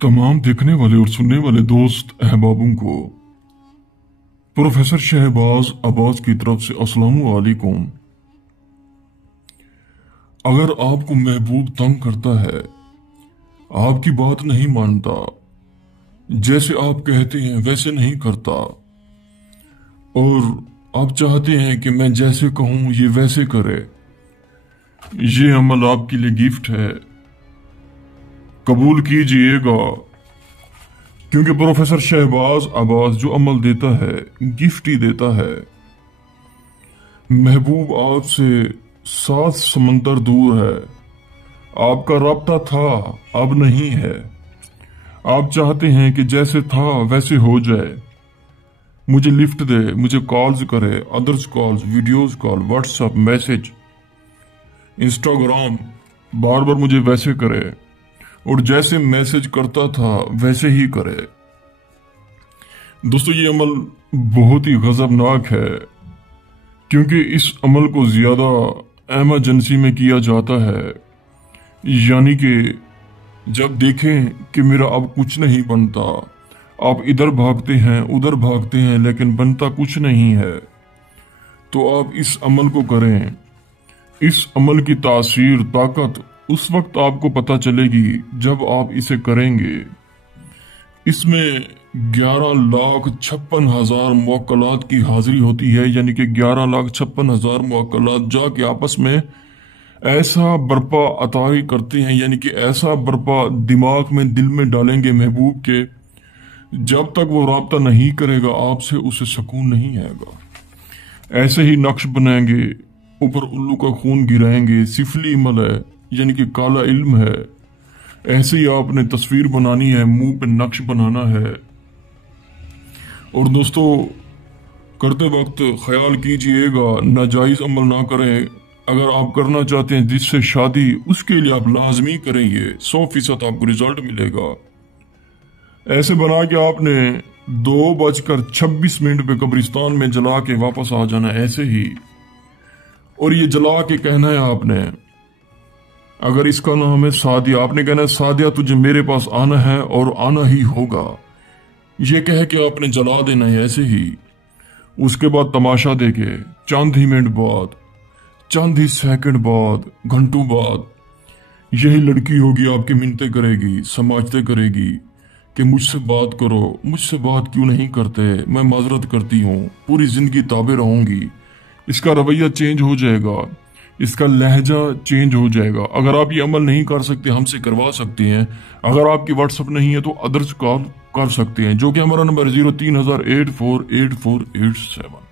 तमाम देखने वाले और सुनने वाले दोस्त अहबाबों को प्रोफेसर शहबाज अब्बास की तरफ से अस्सलाम वालेकुम। अगर आपको महबूब तंग करता है, आपकी बात नहीं मानता, जैसे आप कहते हैं वैसे नहीं करता, और आप चाहते हैं कि मैं जैसे कहूं ये वैसे करे, ये अमल आपके लिए गिफ्ट है, कबूल कीजिएगा। क्योंकि प्रोफेसर शहबाज अब्बास जो अमल देता है गिफ्ट ही देता है। महबूब आपसे 7 समंदर दूर है, आपका राब्ता था अब नहीं है, आप चाहते हैं कि जैसे था वैसे हो जाए, मुझे लिफ्ट दे, मुझे कॉल्स करे, others calls, videos call, WhatsApp message, Instagram, बार बार मुझे वैसे करे और जैसे मैसेज करता था वैसे ही करे। दोस्तों, ये अमल बहुत ही गजबनाक है, क्योंकि इस अमल को ज्यादा एमरजेंसी में किया जाता है। यानी कि जब देखें कि मेरा अब कुछ नहीं बनता, आप इधर भागते हैं उधर भागते हैं लेकिन बनता कुछ नहीं है, तो आप इस अमल को करें। इस अमल की तासीर, ताकत उस वक्त आपको पता चलेगी जब आप इसे करेंगे। इसमें 11,56,000 मुवक्कलात की हाजिरी होती है, यानी कि 11,56,000 मुवक्कलात जाके आपस में ऐसा बर्पा अताई करते हैं, यानी कि ऐसा बर्पा दिमाग में, दिल में डालेंगे महबूब के, जब तक वो राब्ता नहीं करेगा आपसे उसे सुकून नहीं आएगा। ऐसे ही नक्श बनाएंगे, ऊपर उल्लू का खून गिराएंगे, सिफली अमल है यानी कि काला इल्म है। ऐसे ही आपने तस्वीर बनानी है, मुंह पे नक्श बनाना है। और दोस्तों, करते वक्त ख्याल कीजिएगा नाजायज अमल ना करें। अगर आप करना चाहते हैं जिससे शादी, उसके लिए आप लाजमी करें, ये 100% आपको रिजल्ट मिलेगा। ऐसे बना के आपने 2:26 पे कब्रिस्तान में जला के वापस आ जाना, ऐसे ही। और ये जला के कहना है आपने, अगर इसका नाम है सादिया, आपने कहना है सादिया तुझे मेरे पास आना है और आना ही होगा, ये कह के आपने जला देना है ऐसे ही। उसके बाद तमाशा देके चंद ही मिनट बाद, चंद ही सेकंड बाद, घंटों बाद यही लड़की होगी आपकी मिन्नतें करेगी, समाजते करेगी कि मुझसे बात करो, मुझसे बात क्यों नहीं करते, मैं माजरत करती हूँ, पूरी जिंदगी ताबे रहूंगी। इसका रवैया चेंज हो जाएगा, इसका लहजा चेंज हो जाएगा। अगर आप ये अमल नहीं कर सकते, हमसे करवा सकते हैं। अगर आपकी व्हाट्सएप नहीं है तो अदर्स कॉल कर सकते हैं, जो कि हमारा नंबर 03,000 848487।